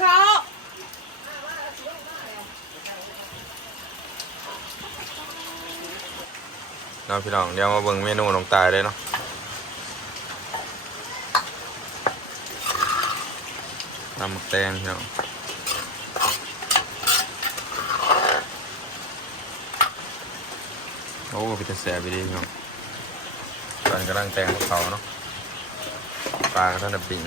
เขาเนาะพี่น้องเดี๋ยวมาเบิ่งเมนูน้องตายเลยเนาะตำหมึกแตงพี่น้องโอ้พี่ตาแสบไปดีพี่น้องตอนกำลังแตงกับเขาเนาะปลากระทันดับปิง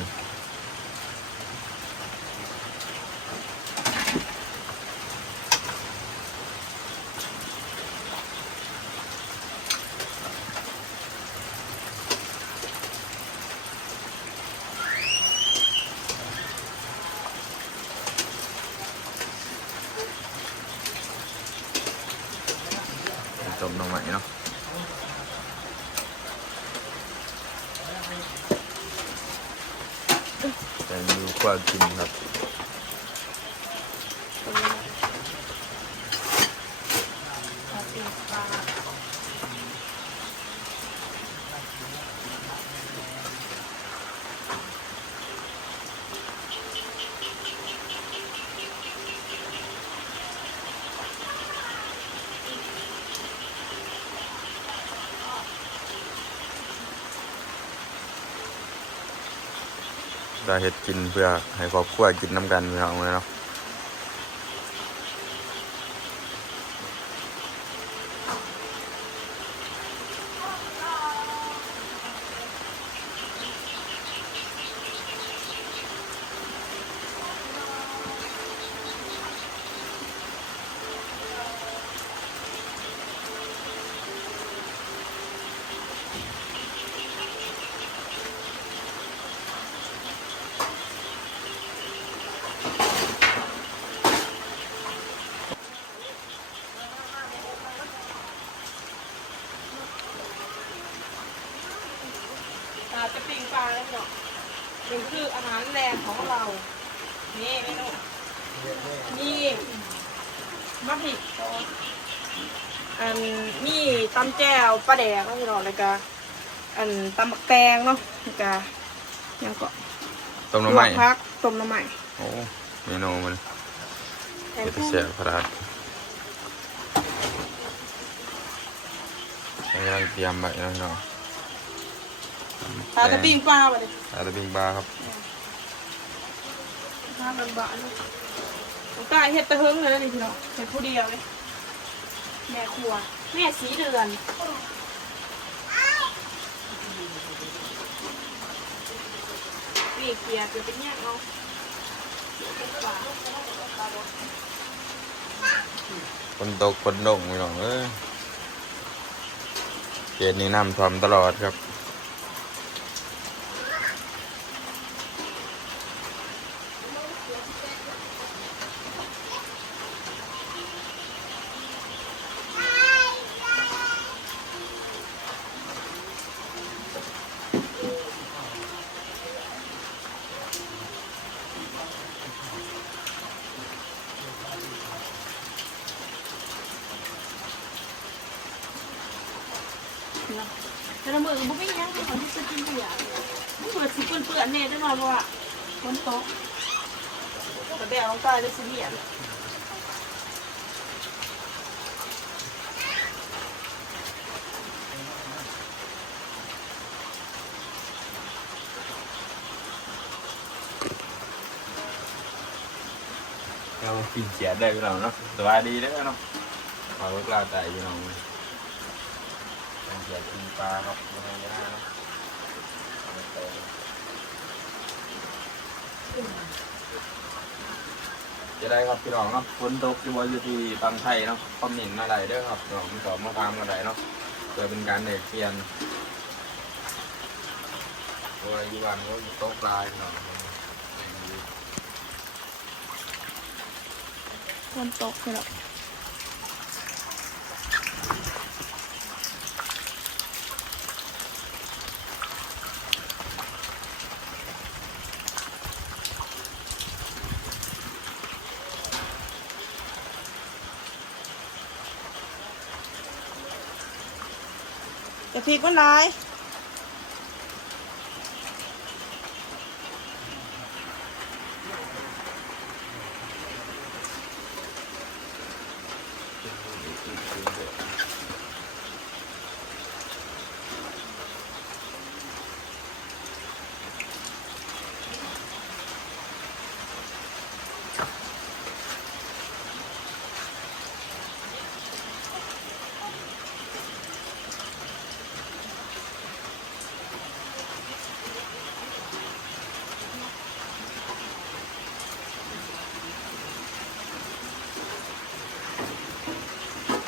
ต้มน้องใหม่เนาะแต่ดูกว่ากินครับ จะเห็ดกินเพื่อให้ครอบครัวกินน้ำกันพี่น้องเนาะ แล้วเนาะนี่คืออาหารแรงของเรา นี่เมนูนี่มะพริกอันนี่ตำแจ่วปลาแดกแล้วพี่น้องแล้วก็อันตำบักแตงเนาะแล้วก็ยังก็ต้มน้ำใหม่ลวกพักต้มน้ำใหม่โอ้เมนูมันแทนเห็ดกุ้งเสียพระราชกำลังเตรียมใบแล้วพี่น้อง ปลาตะปิงปลาไปเลยปลาตะบิงบาครับปลาบันบานลูกลูกตายเห็ดตะเฮิงเลยนะนี่พี่น้องเห็ดผู้เดียวเลยแม่ครัว แม่สีเดือนนี่เกียร์จะเป็นแยกเอาเกียร์เป็นปลาคนตกคนดงพี่น้องเอ้ยเกณฑ์นี้น้ำท่วมตลอดครับ นาะแต่ละมือบุ้งไม่ยังคือคนที่จะกินเบียร์มันเปิดสิเปื่อนเปื่อนๆแน่ได้หน่อยเพราะว่าฝนตกแต่แบบน้องตายจะสิเบียร์เรากินเสียได้พี่น้องเนาะสบายดีเด้อเนาะขอเลิกลาใจพี่น้อง เสียกินปลาครับยังไงก็ได้เนาะจะได้ครับพี่น้องเนาะฝนตกอยู่ว่าอยู่ที่ฟังไทยเนาะคอมเมนต์อะไรเด้อครับพี่น้องตอบมาตามกันได้เนาะเพื่อเป็นการเด็กเปลี่ยนโอ้ยอยู่วันก็อยู่โต๊ะปลายพี่น้องฝนตกไปแล้ว จะพริกมันได้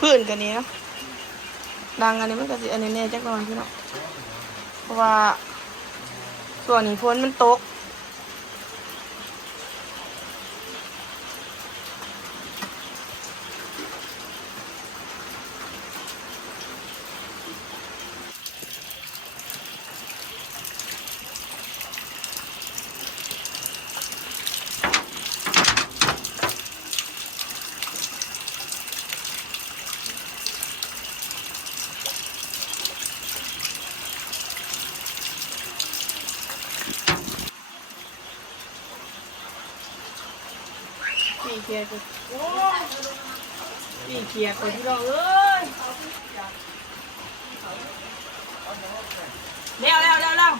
พื้นกันนี้นะดังอันนี้มันก็สิอันนี้แน่จักหน่อยพี่น้องเพราะว่าส่วนนี้ฝนมันตก เคลียร์กูโอ้ยนี่เคลียร์คนที่เราเอ้ยเร็วเร็วเร็วเร็ว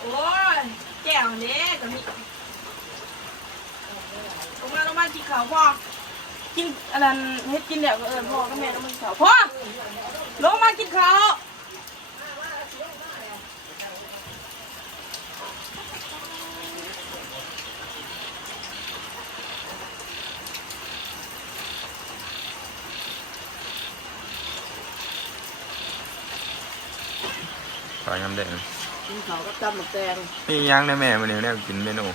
โอ้ยแก้วเนี้กับนี่ลงมาลงมากินข้าวพ่อกินอันนั้นเฮ็ดกินเดี๋ยวก็เอิญพ่อกับแม่ลงมากินข้าวพ่อลงมากินข้าว ปลาน้ำแดงกินเขาวก็ตำหมักแตงนี่ยังนะแม่วันนี้เนี่ยกินเมนู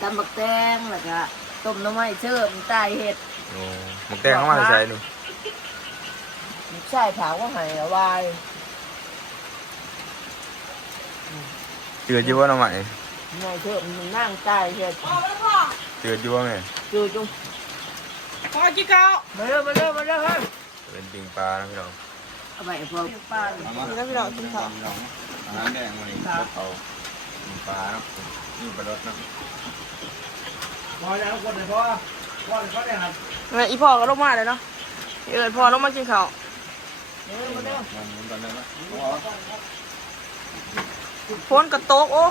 ตำหมักแตงแล้วก็ต้มหน้ำไม้เชื่อมใต้เห็ดโอ้หมกแดงเข้ามาใส่นี่ใช่ผาว่าหายละวายเจือยั่วหน่อไม้ไม้เชื่อมมันนั่งใต้เห็ดพ่อมาแล้วพ่อเจือยั่วไงจูจุ๊พ่อกินข้าวมาเร็วมาเร็วมาเร็วเฮ้ยเป็นปิงปลานะพี่น้อง เอาไปพวกปลานี่แล้วพี่น้องกินข้าวอาหารแดงวันนี้เขาปิงปลาเนาะนี่ปลาดดเนาะพอแล้วคนเดียวพ่อพ่อเขาได้ครับแม่อีพ่อก็ลงมาเลยเนาะเอิญพ่อลงมากินข้าวเร็วมาฝนกระโตกโอ้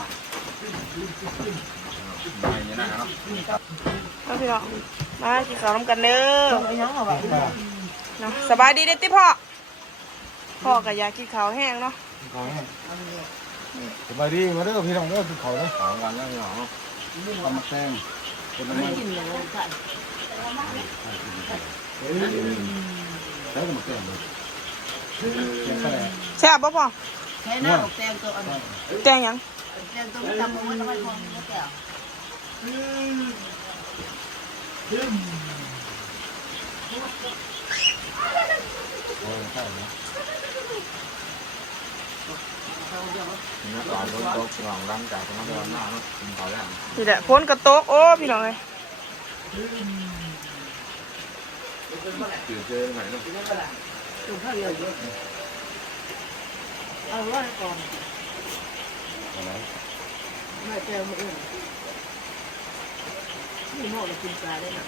ไม่เนี่เนาะแล้วพี่น้องมากินข้าวน้ำกันเด้อสบายดีเด้อติพ่อ พ่อก็อยากกินข้าวแห้งเนาะสบายดีมาเด้อพี่น้องเด้อคือเขาเด้อสองวันแล้วพี่น้องเนาะทำมาแตงเป็นน้ำไม่มันกินอย่างนั้นค่ะใช้กับมาแตงเลยเก็บไปแล้วแซ่บบ่พ่อแค่หน้าหมักแตงตัวอันนี้แกงหยังแตงตัวตำมันทำไมคนก็แก้วโอ้ยใช่นะ นี่นะปลาดดดหลังร่างกายคนนั้นไปวันหน้าเนาะกินเขาแล้วนี่แหละฝนกระตกโอ้พี่น้องเอ้ยเจือเจอไหนเนาะจุ่มข้าวเดียวเยอะเอาไว้ก่อนอะไรไม่แตงมาเอนี่โม่เรากินปลาได้หนัง